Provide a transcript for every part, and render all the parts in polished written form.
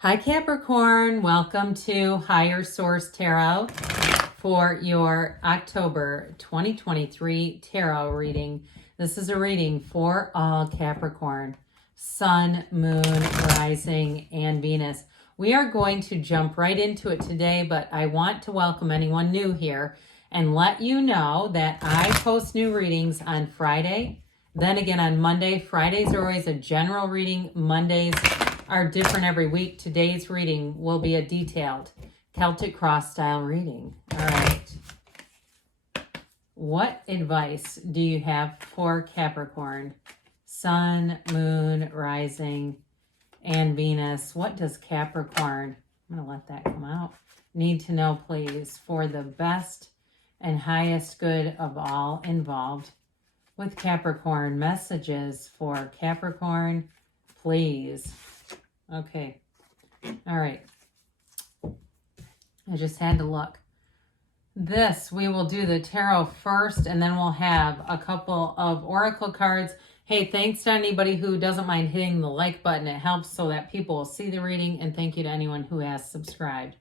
Hi Capricorn, welcome to Higher Source Tarot for your October 2023 tarot reading. This is a reading for all Capricorn, Sun, Moon, Rising, and Venus. We are going to jump right into it today, but I want to welcome anyone new here and let you know that I post new readings on Friday, then again on Monday. Fridays are always a general reading. Mondays are different every week. Today's reading will be a detailed Celtic cross style reading. All right. What advice do you have for Capricorn? Sun, Moon, Rising, and Venus. What does Capricorn, I'm going to let that come out, need to know, please, for the best and highest good of all involved with Capricorn? Messages for Capricorn, please. Okay. All right. I just had to look. This, we will do the tarot first, and then we'll have a couple of oracle cards. Hey, thanks to anybody who doesn't mind hitting the like button. It helps so that people will see the reading, and thank you to anyone who has subscribed.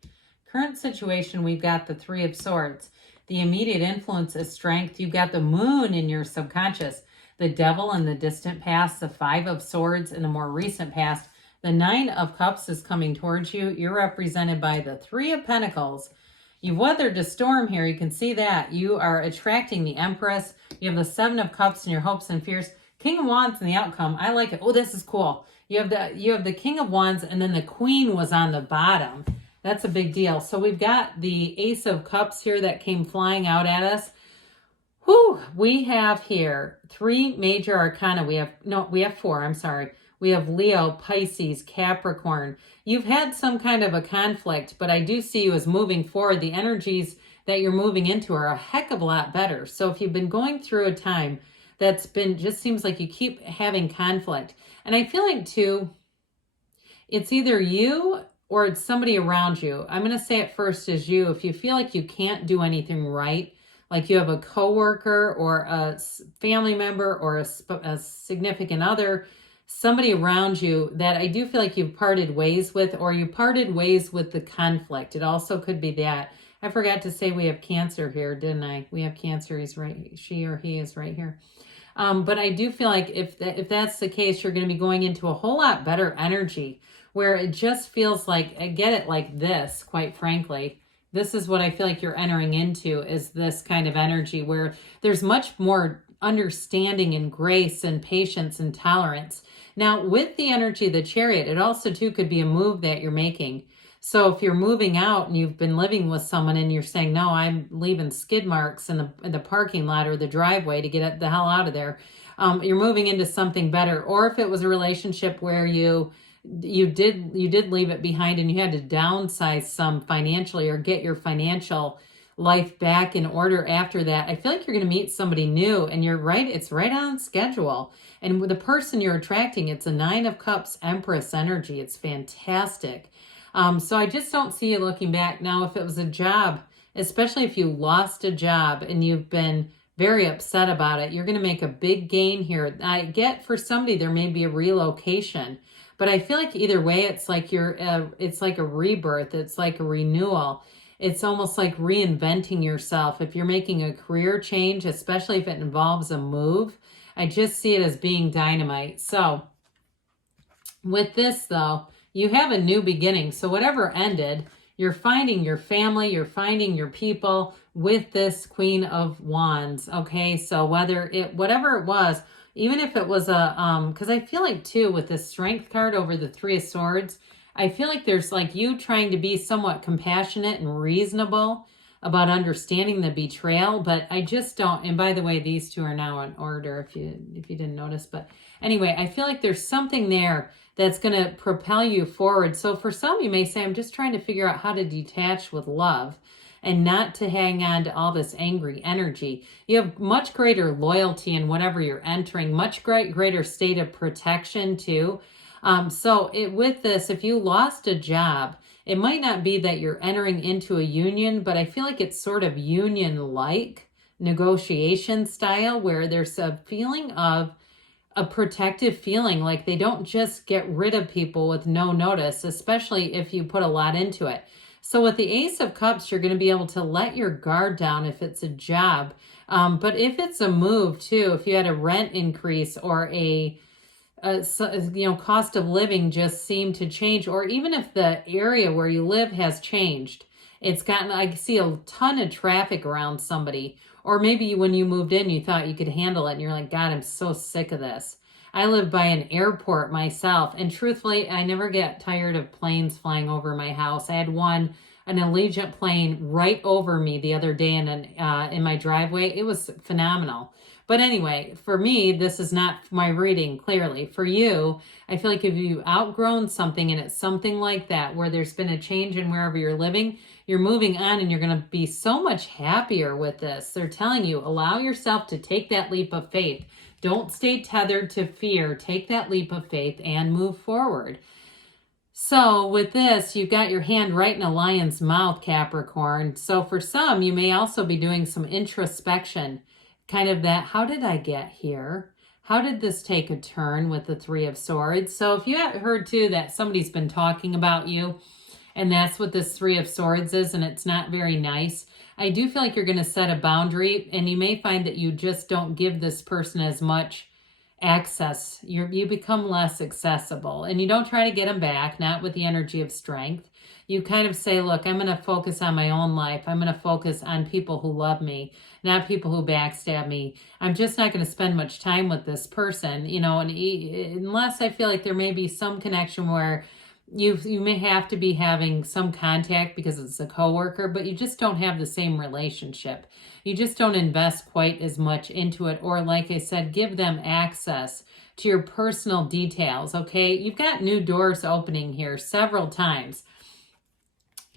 Current situation, we've got the Three of Swords. The immediate influence is strength. You've got the moon in your subconscious, the devil in the distant past, the Five of Swords in the more recent past. The Nine of Cups is coming towards you. You're represented by the Three of Pentacles. You've weathered a storm here. You can see that. You are attracting the Empress. You have the Seven of Cups in your hopes and fears. King of Wands in the outcome. I like it. Oh, this is cool. You have the King of Wands, and then the Queen was on the bottom. That's a big deal. So we've got the Ace of Cups here that came flying out at us. Whew, we have here three major arcana. We have four, I'm sorry. We have Leo, Pisces, Capricorn. You've had some kind of a conflict, but I do see you as moving forward. The energies that you're moving into are a heck of a lot better. So if you've been going through a time that's been, just seems like you keep having conflict. And I feel like too, it's either you or it's somebody around you. I'm going to say it first as you. If you feel like you can't do anything right, like you have a coworker or a family member or a significant other, somebody around you that I do feel like you've parted ways with, or you parted ways with the conflict. It also could be that. I forgot to say we have Cancer here, didn't I? We have Cancer. He's right. She or he is right here. But I do feel like if that's the case, you're going to be going into a whole lot better energy where it just feels like, I get it like this, quite frankly. This is what I feel like you're entering into, is this kind of energy where there's much more understanding and grace and patience and tolerance. Now, with the energy of the Chariot, it also too could be a move that you're making. So if you're moving out and you've been living with someone and you're saying, no, I'm leaving skid marks in the parking lot or the driveway to get the hell out of there, you're moving into something better. Or if it was a relationship where you did leave it behind and you had to downsize some financially or get your financial life back in order after that, I feel like you're going to meet somebody new, and you're right, it's right on schedule. And with the person you're attracting, it's a Nine of Cups Empress energy. It's fantastic. So I just don't see you looking back. Now, if it was a job, especially if you lost a job and you've been very upset about it, you're going to make a big gain here. I get for somebody there may be a relocation, but I feel like either way, it's like it's like a rebirth. It's like a renewal. It's almost like reinventing yourself. If you're making a career change, especially if it involves a move, I just see it as being dynamite. So with this though, you have a new beginning. So whatever ended, you're finding your family, you're finding your people with this Queen of Wands. Okay. So whatever it was, even if it was because I feel like too, with the Strength card over the Three of Swords, I feel like there's like you trying to be somewhat compassionate and reasonable about understanding the betrayal, but I just don't. And by the way, these two are now in order if you didn't notice. But anyway, I feel like there's something there that's going to propel you forward. So for some, you may say, I'm just trying to figure out how to detach with love and not to hang on to all this angry energy. You have much greater loyalty in whatever you're entering, much greater state of protection too. So with this, if you lost a job, it might not be that you're entering into a union, but I feel like it's sort of union-like negotiation style where there's a feeling of a protective feeling, like they don't just get rid of people with no notice, especially if you put a lot into it. So with the Ace of Cups, you're going to be able to let your guard down if it's a job. But if it's a move too, if you had a rent increase or cost of living just seemed to change, or even if the area where you live has changed, I see a ton of traffic around somebody. Or maybe when you moved in, you thought you could handle it and you're like, God, I'm so sick of this. I live by an airport myself, and truthfully, I never get tired of planes flying over my house. I had an Allegiant plane right over me the other day in my driveway. It was phenomenal. But anyway, for me, this is not my reading, clearly. For you, I feel like if you've outgrown something and it's something like that, where there's been a change in wherever you're living, you're moving on and you're going to be so much happier with this. They're telling you, allow yourself to take that leap of faith. Don't stay tethered to fear. Take that leap of faith and move forward. So with this, you've got your hand right in a lion's mouth, Capricorn. So for some, you may also be doing some introspection. Kind of that, how did I get here? How did this take a turn with the Three of Swords? So if you have heard too that somebody's been talking about you, and that's what this Three of Swords is, and it's not very nice, I do feel like you're going to set a boundary, and you may find that you just don't give this person as much access. You become less accessible, and you don't try to get them back, not with the energy of strength. You kind of say, look, I'm going to focus on my own life. I'm going to focus on people who love me, not people who backstab me. I'm just not going to spend much time with this person, and unless I feel like there may be some connection where you may have to be having some contact because it's a coworker, but you just don't have the same relationship. You just don't invest quite as much into it, or like I said, give them access to your personal details, okay? You've got new doors opening here several times.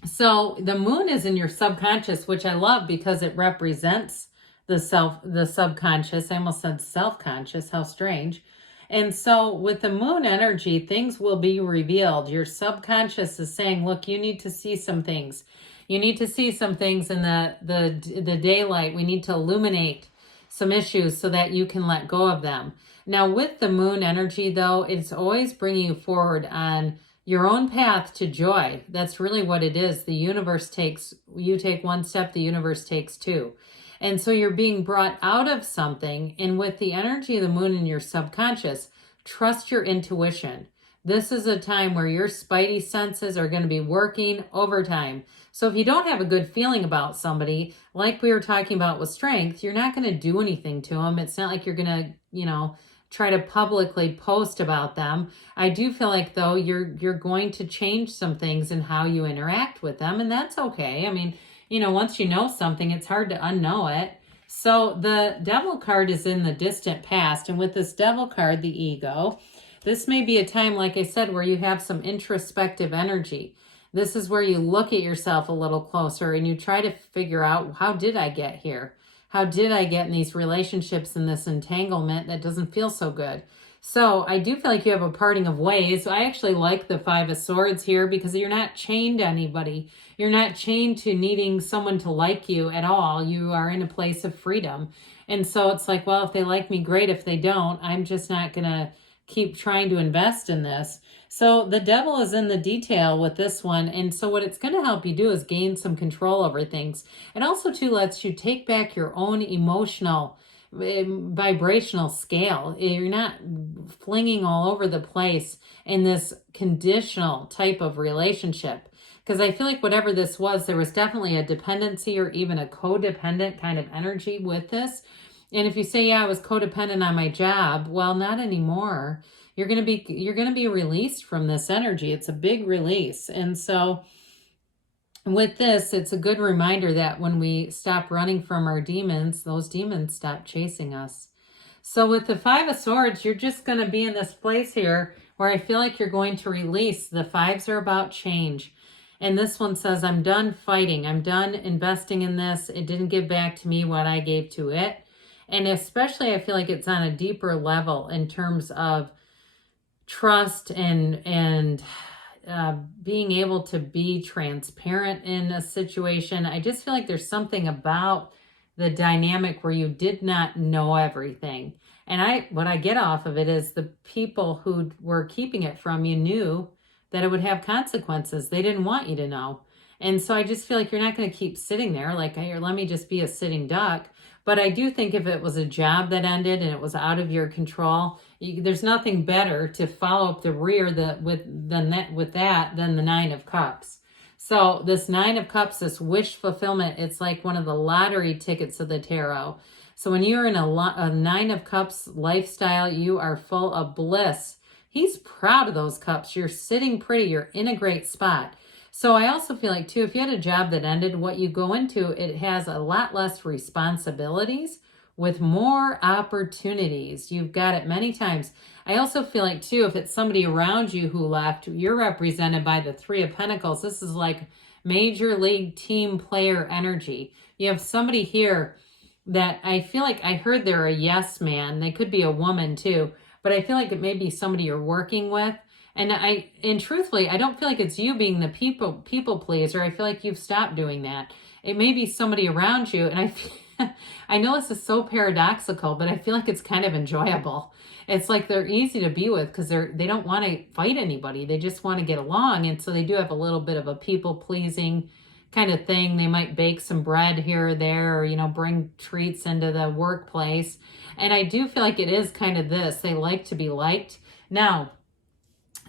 So the moon is in your subconscious, which I love because it represents the subconscious. I almost said self-conscious, how strange. And so with the moon energy, things will be revealed. Your subconscious is saying, look, you need to see some things. You need to see some things in the daylight. We need to illuminate some issues so that you can let go of them. Now with the moon energy, though, it's always bringing you forward on your own path to joy. That's really what it is. You take one step, the universe takes two. And so you're being brought out of something, and with the energy of the moon in your subconscious, trust your intuition. This is a time where your spidey senses are going to be working overtime. So if you don't have a good feeling about somebody, like we were talking about with strength, you're not going to do anything to them. It's not like you're going to, try to publicly post about them. I do feel like, though, you're going to change some things in how you interact with them, and that's okay. I mean, once you know something, it's hard to unknow it. So the Devil card is in the distant past. And with this Devil card, the ego, this may be a time, like I said, where you have some introspective energy. This is where you look at yourself a little closer and you try to figure out, how did I get here? How did I get in these relationships and this entanglement that doesn't feel so good? So I do feel like you have a parting of ways. I actually like the Five of Swords here because you're not chained to anybody. You're not chained to needing someone to like you at all. You are in a place of freedom. And so it's like, well, if they like me, great. If they don't, I'm just not going to keep trying to invest in this. So the Devil is in the detail with this one. And so what it's going to help you do is gain some control over things. It also too lets you take back your own emotional vibrational scale. You're not flinging all over the place in this conditional type of relationship. Because I feel like whatever this was, there was definitely a dependency or even a codependent kind of energy with this. And if you say, yeah, I was codependent on my job, well, not anymore. You're going to be released from this energy. It's a big release. And so with this, it's a good reminder that when we stop running from our demons, those demons stop chasing us. So with the Five of Swords, you're just going to be in this place here where I feel like you're going to release. The fives are about change. And this one says, I'm done fighting. I'm done investing in this. It didn't give back to me what I gave to it. And especially I feel like it's on a deeper level in terms of trust and being able to be transparent in a situation. I just feel like there's something about the dynamic where you did not know everything. And what I get off of it is the people who were keeping it from you knew that it would have consequences. They didn't want you to know. And so I just feel like you're not going to keep sitting there like, hey, let me just be a sitting duck. But I do think if it was a job that ended and it was out of your control, there's nothing better to follow up the rear with that than the Nine of Cups. So this Nine of Cups, this wish fulfillment, it's like one of the lottery tickets of the tarot. So when you're in a Nine of Cups lifestyle, you are full of bliss. He's proud of those cups. You're sitting pretty. You're in a great spot. So I also feel like, too, if you had a job that ended, what you go into, it has a lot less responsibilities with more opportunities. You've got it many times. I also feel like, too, if it's somebody around you who left, you're represented by the Three of Pentacles. This is like major league team player energy. You have somebody here that I feel like I heard they're a yes man. They could be a woman, too. But I feel like it may be somebody you're working with. And truthfully, I don't feel like it's you being the people pleaser. I feel like you've stopped doing that. It may be somebody around you. And I know this is so paradoxical, but I feel like it's kind of enjoyable. It's like they're easy to be with because they don't want to fight anybody. They just want to get along. And so they do have a little bit of a people pleasing kind of thing. They might bake some bread here or there, or, bring treats into the workplace. And I do feel like it is kind of this. They like to be liked. Now,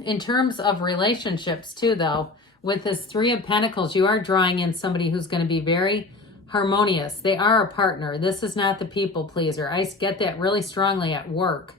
in terms of relationships too, though, with this Three of Pentacles, you are drawing in somebody who's going to be very harmonious. They are a partner. This is not the people pleaser. I get that really strongly at work.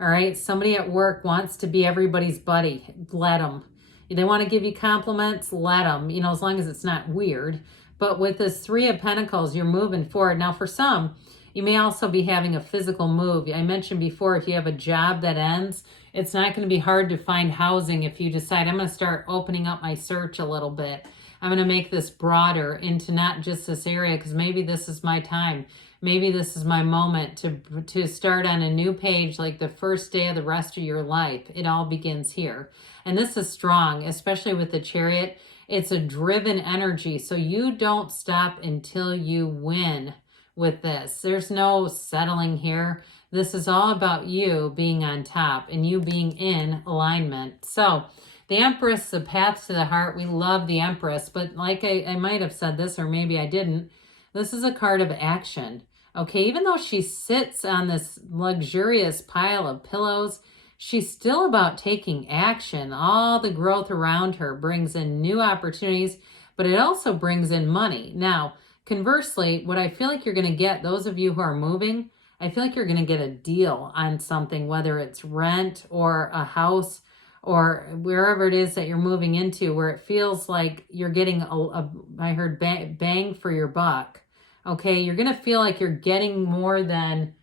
All right. Somebody at work wants to be everybody's buddy. Let them. They want to give you compliments. Let them, as long as it's not weird. But with this Three of Pentacles, you're moving forward. Now, for some, you may also be having a physical move. I mentioned before, if you have a job that ends, it's not going to be hard to find housing if you decide, I'm going to start opening up my search a little bit. I'm going to make this broader into not just this area, because maybe this is my time. Maybe this is my moment to start on a new page, like the first day of the rest of your life. It all begins here. And this is strong, especially with the Chariot. It's a driven energy, so you don't stop until you win with this. There's no settling here. This is all about you being on top and you being in alignment. So the Empress, the path to the heart, we love the Empress, but like I might have said this, or maybe I didn't, this is a card of action. Okay, even though she sits on this luxurious pile of pillows, she's still about taking action. All the growth around her brings in new opportunities, but it also brings in money. Now, conversely, what I feel like you're going to get, those of you who are moving, I feel like you're going to get a deal on something, whether it's rent or a house or wherever it is that you're moving into, where it feels like you're getting I heard bang for your buck. Okay, you're going to feel like you're getting more than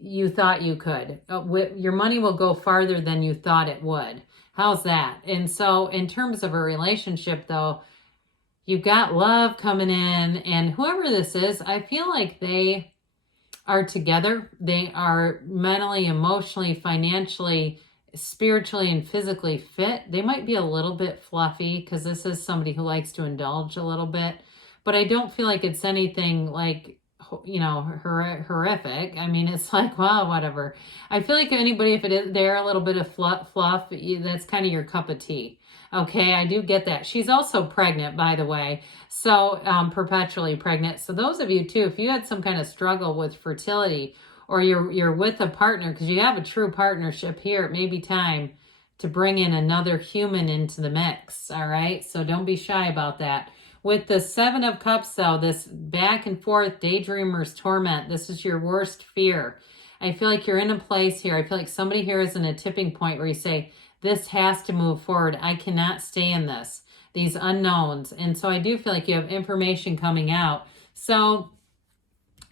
you thought you could. Your money will go farther than you thought it would. How's that? And so in terms of a relationship, though, you've got love coming in, and whoever this is, I feel like they are together. They are mentally, emotionally, financially, spiritually, and physically fit. They might be a little bit fluffy because this is somebody who likes to indulge a little bit, but I don't feel like it's anything like, horrific. I mean, it's like, well, whatever. I feel like anybody, if it is there, a little bit of fluff, that's kind of your cup of tea. Okay, I do get that. She's also pregnant, by the way, so perpetually pregnant. So those of you, too, if you had some kind of struggle with fertility, or you're with a partner, because you have a true partnership here, it may be time to bring in another human into the mix, all right? So don't be shy about that. With the Seven of Cups, though, this back and forth daydreamer's torment, this is your worst fear. I feel like you're in a place here. I feel like somebody here is in a tipping point where you say, this has to move forward. I cannot stay in this, these unknowns. And so I do feel like you have information coming out. So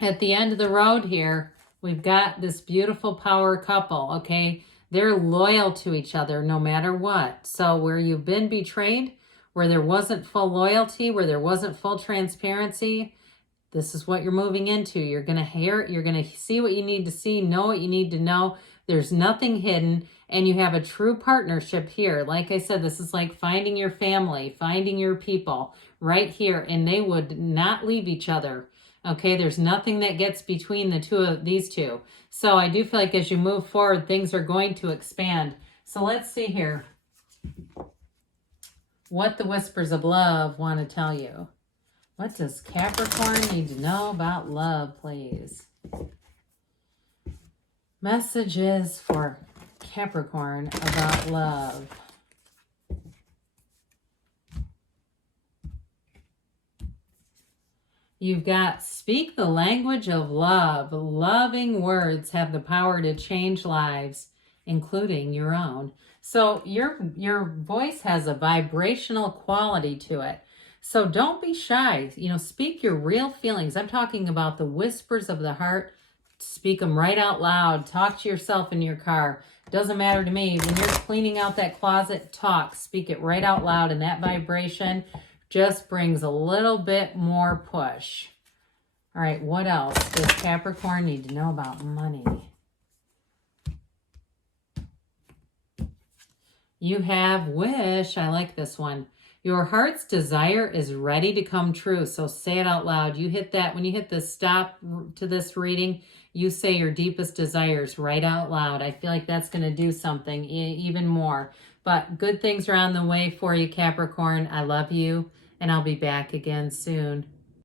at the end of the road here, we've got this beautiful power couple, okay? They're loyal to each other no matter what. So where you've been betrayed, where there wasn't full loyalty, where there wasn't full transparency, this is what you're moving into. You're going to hear, you're going to see what you need to see, know what you need to know. There's nothing hidden, and you have a true partnership here. Like I said, this is like finding your family, finding your people right here, and they would not leave each other. Okay, there's nothing that gets between the two of these two. So I do feel like as you move forward, things are going to expand. So let's see here what the whispers of love want to tell you. What does Capricorn need to know about love, please? Messages for Capricorn about love. You've got speak the language of love. Loving words have the power to change lives, including your own. So your voice has a vibrational quality to it. So don't be shy. You know, speak your real feelings. I'm talking about the whispers of the heart. Speak them right out loud. Talk to yourself in your car. Doesn't matter to me. When you're cleaning out that closet, talk. Speak it right out loud, and that vibration just brings a little bit more push. All right, what else does Capricorn need to know about money? You have wish. I like this one. Your heart's desire is ready to come true. So say it out loud. You hit that, when you hit the stop to this reading, you say your deepest desires right out loud. I feel like that's going to do something even more. But good things are on the way for you, Capricorn. I love you, and I'll be back again soon.